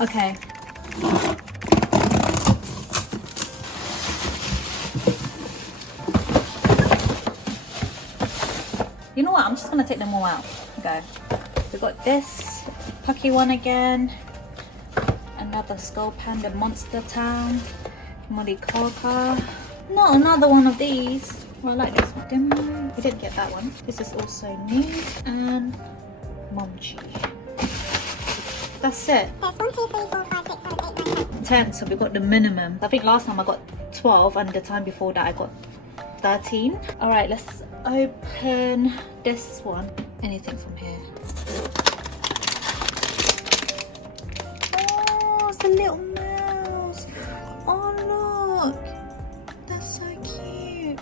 Okay. You know what? I'm just gonna take them all out. Go. We got this Pucky one again. Another Skull Panda Monster Town. Molly Kaka. Not another one of these. Well, I like this one. Didn't I? We didn't get that one. This is also new. And Momchi. That's it. There's 1, 2, 3, 4, 5, 6, 7, 8, 9, 10. 10, so we got the minimum. I think last time I got 12 and the time before that I got 13. Alright, let's open this one. Anything from here. Oh, it's a little mouse. Oh, look. That's so cute.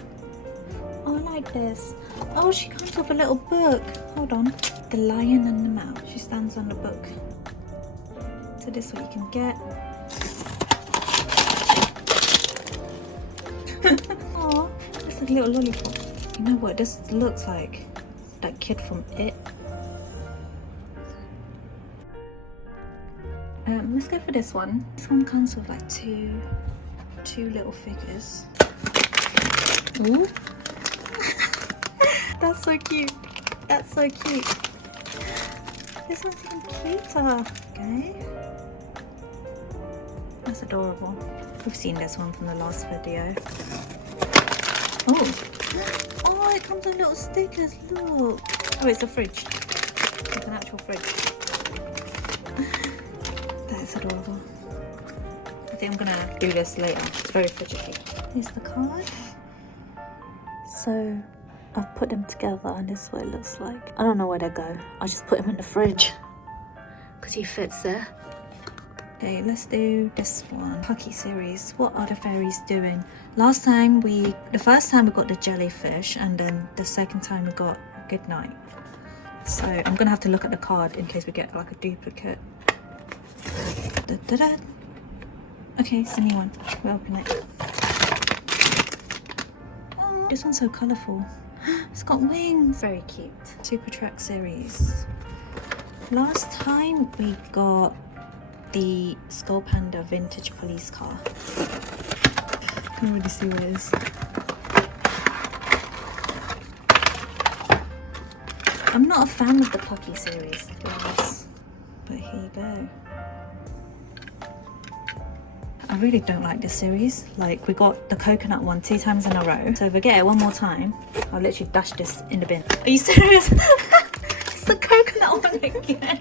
Oh, I like this. Oh, she comes with a little book. Hold on. The Lion and the Mouse. She stands on the book. So this is what you can get. Oh, that's a little lollipop. You know what this looks like? That kid from It. Let's go for this one. This one comes with like two little figures. Ooh. That's so cute. That's so cute. This one's even cuter. Okay. That's adorable. We've seen this one from the last video. Oh, it comes with little stickers, look. Oh, it's a fridge. It's an actual fridge. That is adorable. I think I'm gonna do this later. It's very fidgety. Here's the card. So, I've put them together and this is what it looks like. I don't know where they go. I just put him in the fridge because he fits there. Okay, let's do this one. Pucky series. What are the fairies doing? Last time the first time we got the jellyfish, and then the second time we got Goodnight. So I'm gonna have to look at the card in case we get like a duplicate. Da, da, da. Okay, it's a new one. We'll open it. Oh, this one's so colourful. It's got wings. Very cute. Super Track series. Last time we got the Skull Panda vintage police car. Can't really see what it is. I'm not a fan of the Pucky series, guys, but here you go. I really don't like this series. Like, we got the coconut one 2 times in a row. So if I get it one more time, I'll literally dash this in the bin. Are you serious? It's the coconut one again.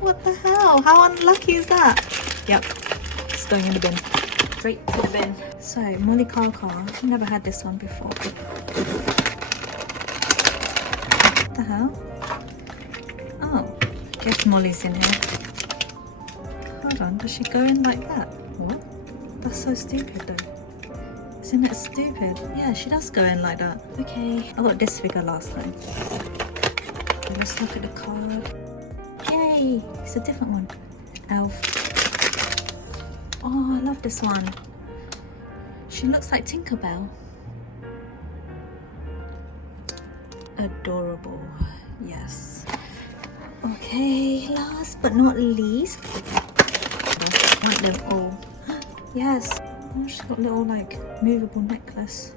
What the hell? How unlucky is that? Yep, it's going in the bin. Straight to the bin. So, Molly Kaka. I've never had this one before. What the hell? Oh, I guess Molly's in here. Hold on, does she go in like that? What? That's so stupid though. Isn't that stupid? Yeah, she does go in like that. Okay, I got this figure last time. Okay, let's look at the card. Yay! It's a different one. Elf. Oh, I love this one. She looks like Tinkerbell. Adorable. Yes. Okay, last but not least. I want them all. Yes. Oh, she's got a little like movable necklace.